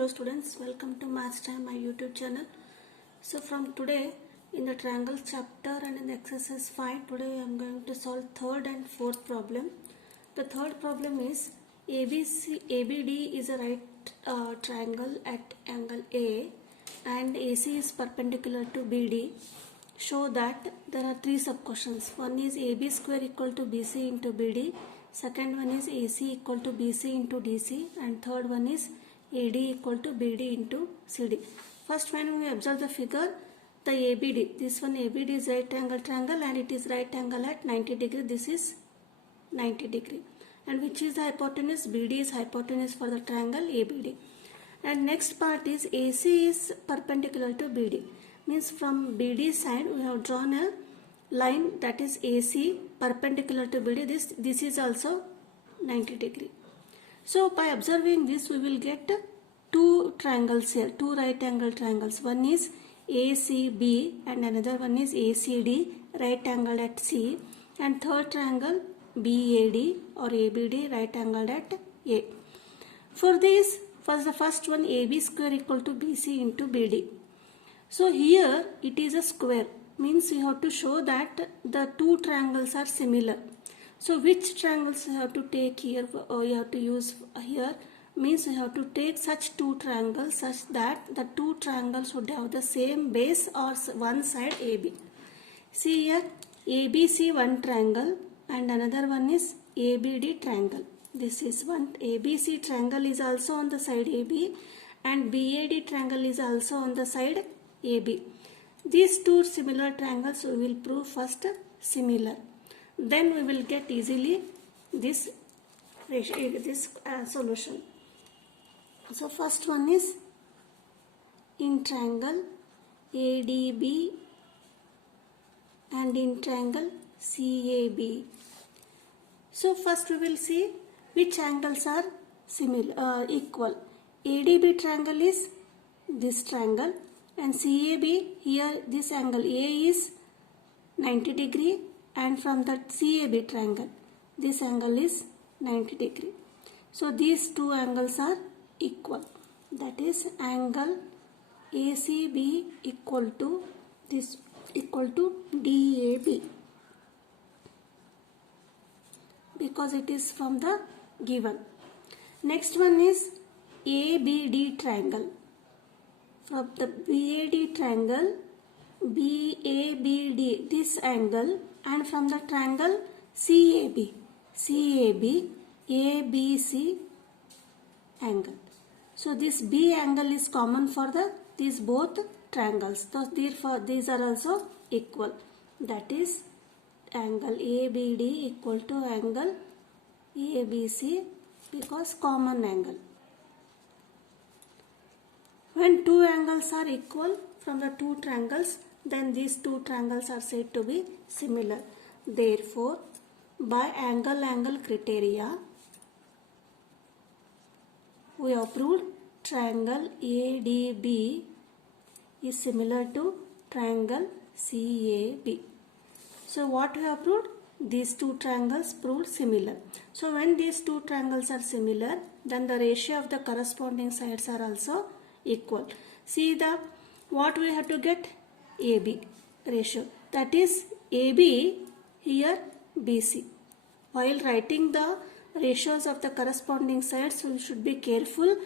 Hello students, welcome to Maths Time, my YouTube channel. So from today in the triangles chapter and in the exercise 5, today I am going to solve third and fourth problem. The third problem is ABD is a right triangle at angle A and AC is perpendicular to BD. Show that there are three sub questions. One is AB square equal to BC into BD. Second one is AC equal to BC into DC, and third one is AD equal to BD into CD. First, when we observe the figure, the ABD, this one ABD is right angle triangle and it is right angle at 90 degree. This is 90 degree. And which is the hypotenuse? BD is hypotenuse for the triangle ABD. And next part is AC is perpendicular to BD. Means from BD side we have drawn a line that is AC perpendicular to BD. This is also 90 degree. So by observing this we will get two triangles here, two right angle triangles. One is ACB and another one is ACD, right angle at C, and third triangle BAD or ABD, right angle at A. For this, first the first one AB square equal to BC into BD. So here it is a square, means you have to show that the two triangles are similar. So which triangles you have to take here, or you have to use here, means you have to take such two triangles such that the two triangles would have the same base or one side AB. See here ABC one triangle and another one is ABD triangle. This is one ABC triangle is also on the side AB and BAD triangle is also on the side AB. These two similar triangles we will prove first similar. Then we will get easily this solution. So first one is in triangle ADB and in triangle CAB. So first we will see which angles are similar, equal. ADB triangle is this triangle and CAB, here this angle A is 90 degree and from the CAB triangle this angle is 90 degree. So these two angles are equal. That is angle ACB equal to this equal to DAB, because it is from the given. Next one is ABD triangle. From the BAD triangle BABD this angle, and from the triangle CAB ABC angle. So this B angle is common for these both triangles. So therefore these are also equal. That is angle ABD equal to angle ABC, because common angle. When two angles are equal from the two triangles, then these two triangles are said to be similar. Therefore, by angle criteria, we have proved triangle ADB is similar to triangle CAB. So what we have proved? These two triangles proved similar. So when these two triangles are similar, then the ratio of the corresponding sides are also equal. See what we have to get? AB ratio, that is AB here BC. While writing the ratios of the corresponding sides, we should be careful.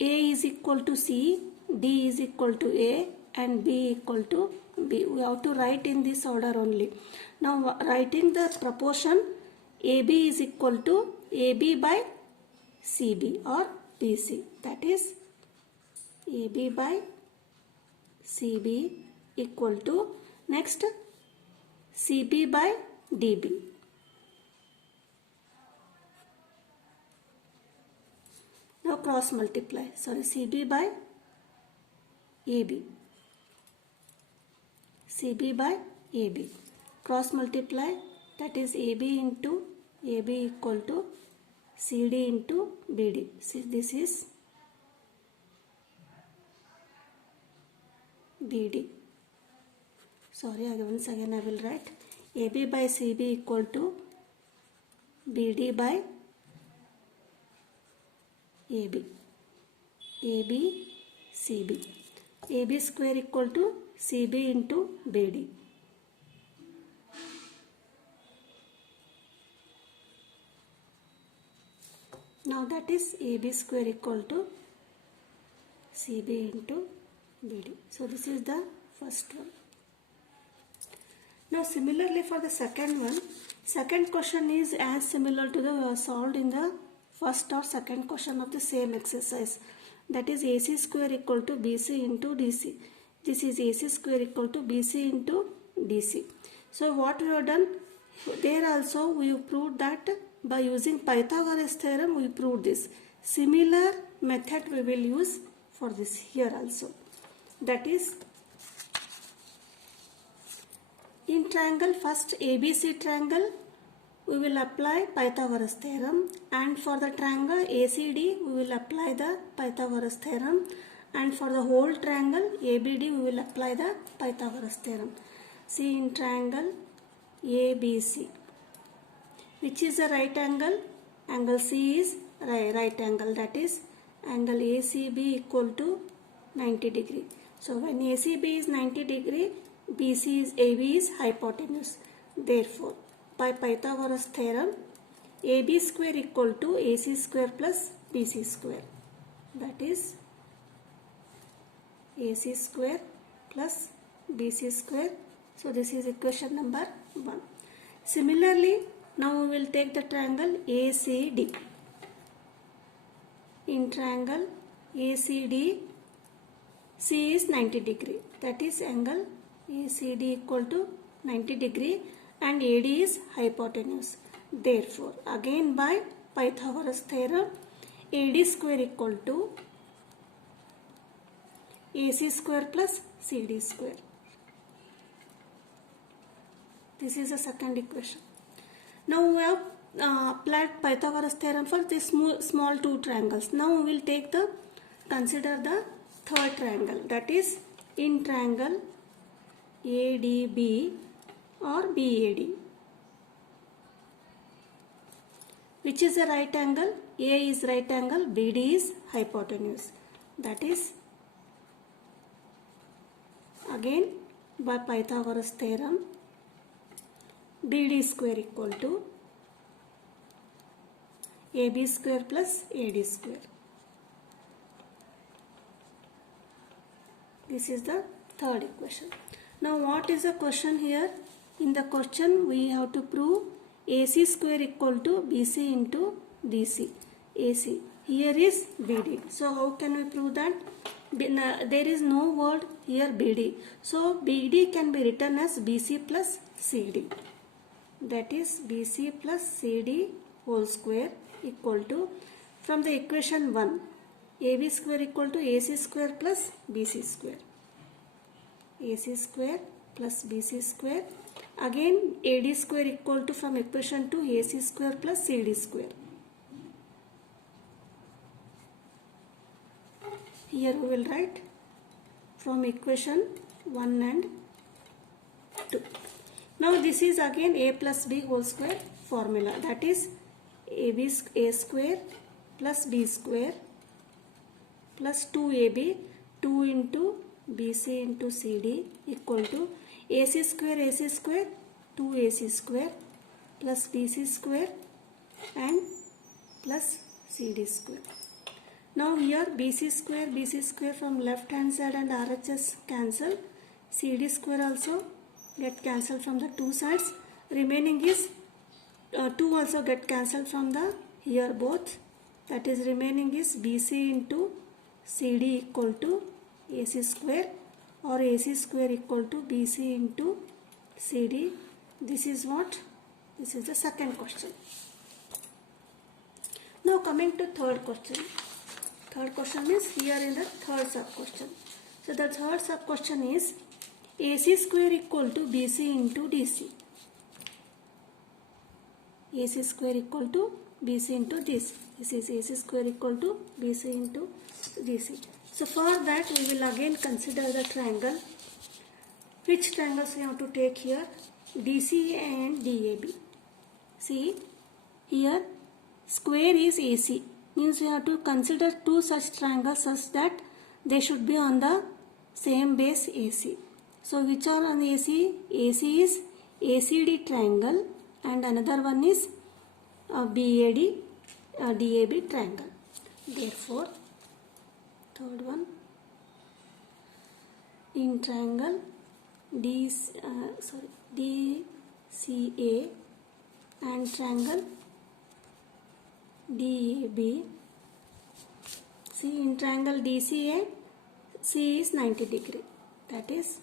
A is equal to C, D is equal to A and B equal to B. We have to write in this order only. Now writing the proportion, AB is equal to AB by CB or BC. That is AB by CB equal to next CB by DB. Now cross multiply. CB by AB. CB by AB. Cross multiply, that is AB into AB equal to CD into BD. See, this is BD. Once again I will write AB by CB equal to BD by AB. AB, CB. AB square equal to CB into BD. Now that is AB square equal to CB into BD. So this is the first one. Now similarly for the second one, second question is as similar to the solved in the first or second question of the same exercise. That is AC square equal to BC into DC. This is AC square equal to BC into DC. So what we have done, there also we proved that by using Pythagoras theorem we proved this. Similar method we will use for this here also. That is, in triangle, first ABC triangle, we will apply Pythagoras theorem, and for the triangle ACD we will apply the Pythagoras theorem, and for the whole triangle ABD we will apply the Pythagoras theorem. See, in triangle ABC, which is a right angle? Angle C is right angle, that is angle ACB equal to 90 degree. So when ACB is 90 degree, AB is hypotenuse. Therefore, by Pythagoras theorem, AB square equal to AC square plus BC square. That is AC square plus BC square. So this is equation number 1. Similarly, now we will take the triangle ACD. In triangle ACD, C is 90 degree. That is angle ACD equal to 90 degree and AD is hypotenuse. Therefore, again by Pythagoras theorem, AD square equal to AC square plus CD square. This is the second equation. Now we have applied Pythagoras theorem for this small two triangles. Now we will consider the third triangle, that is in triangle ADB or BAD. Which is a right angle? A is right angle, BD is hypotenuse. That is, again by Pythagoras theorem, BD square equal to AB square plus AD square. This is the third equation. Now what is the question here? In the question we have to prove AC square equal to BC into DC. AC. Here is BD. So how can we prove that? There is no word here BD. So BD can be written as BC plus CD. That is BC plus CD whole square equal to, from the equation 1, AB square equal to AC square plus BC square. AC square plus BC square. Again AD square equal to, from equation 2, AC square plus CD square. Here we will write from equation 1 and 2. Now this is again A plus B whole square formula. That is A square plus B square plus 2AB, 2 into BC into CD equal to AC square, 2AC square plus BC square and plus CD square. Now here BC square from left hand side and RHS cancel. CD square also get cancelled from the two sides. Remaining is 2 also get cancelled from the here both. That is remaining is BC into CD equal to AC square or AC square equal to BC into CD. This is what? This is the second question. Now coming to third question. Third question is here in the third sub question. So the third sub question is AC square equal to BC into DC. AC square equal to BC into DC. This is AC square equal to BC into DC. So for that we will again consider the triangle. Which triangles we have to take here? DC and DAB. See here square is AC, means we have to consider two such triangles such that they should be on the same base AC. So which are on AC? AC is ACD triangle and another one is BAD DAB triangle. Therefore, third one, in triangle DCA and triangle DAB. See, in triangle DCA, C is 90 degree. That is,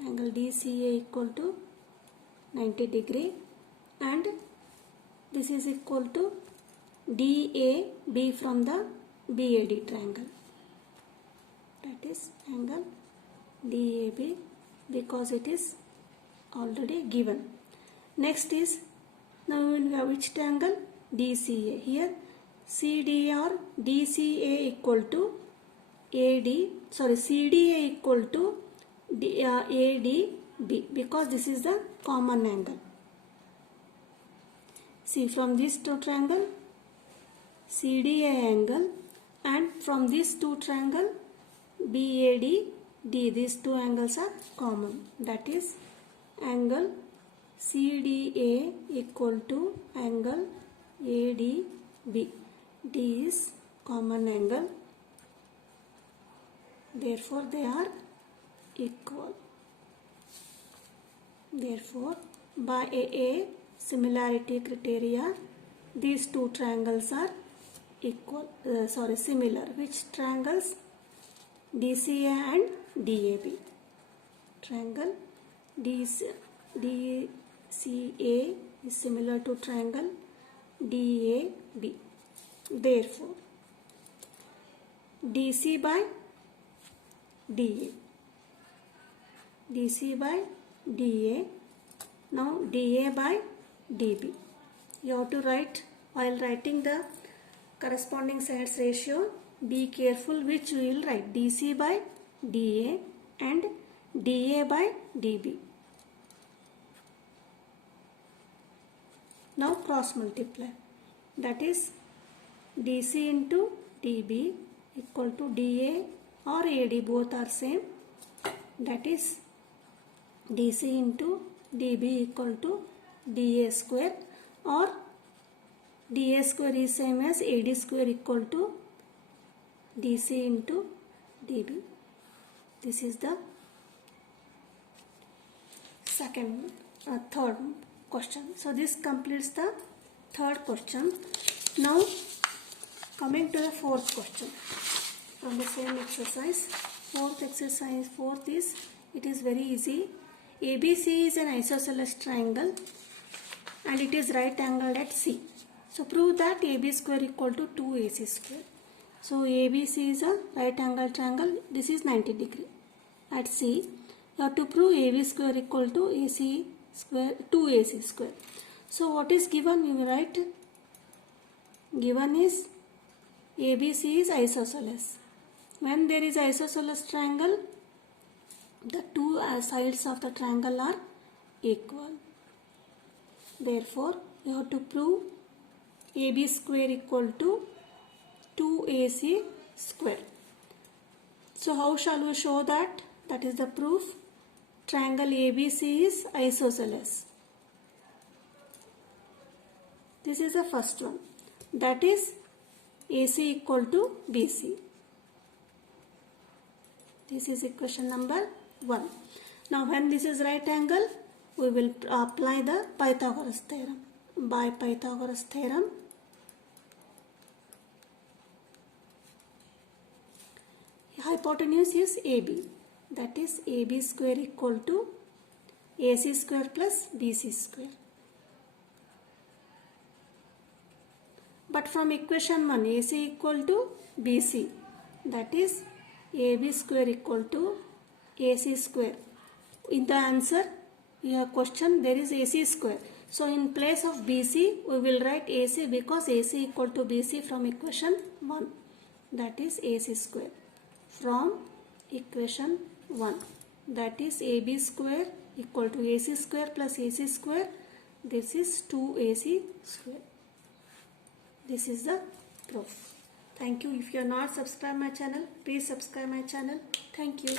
angle DCA equal to 90 degree, and this is equal to DAB from the BAD triangle. That is angle DAB, because it is already given. Next is, now we have which triangle? DCA. Here CD or DCA equal to CDA equal to ADB, because this is the common angle. See, from this two triangle CDA angle, and from this two triangle BAD, these two angles are common. That is angle CDA equal to angle ADB. D is common angle. Therefore, they are equal. Therefore, by AA similarity criteria, these two triangles are similar. Which triangles? DCA and DAB. Triangle DCA is similar to triangle DAB. Therefore, DC by DA. DC by DA. Now DA by DB. You have to write, while writing the corresponding sides ratio, be careful which we will write, DC by DA and DA by DB. Now cross multiply. That is DC into DB equal to DA or AD, both are same. That is DC into DB equal to DA square, or DA square is same as AD square equal to DC into DB. This is the third question. So this completes the third question. Now coming to the fourth question from the same exercise. Fourth is, it is very easy. ABC is an isosceles triangle and it is right angled at C. So prove that AB square equal to 2AC square. So ABC is a right angled triangle. This is 90 degree. At C, you have to prove AB square equal to AC square, 2AC square. So what is given? You will write, given is ABC is isosceles. When there is isosceles triangle, the two sides of the triangle are equal. Therefore, you have to prove AB square equal to 2AC square. So how shall we show that? That is the proof. Triangle ABC is isosceles. This is the first one. That is AC equal to BC. This is equation number 1. Now when this is right angle, we will apply the Pythagoras theorem. By Pythagoras theorem, hypotenuse is AB. That is AB square equal to AC square plus BC square. But from equation 1, AC equal to BC. That is AB square equal to AC square. In the answer, your question, there is AC square. So in place of BC, we will write AC, because AC equal to BC from equation 1. That is AC square. From equation 1. That is AB square equal to AC square plus AC square. This is 2AC square. This is the proof. Thank you. If you are not subscribed my channel, please subscribe my channel. Thank you.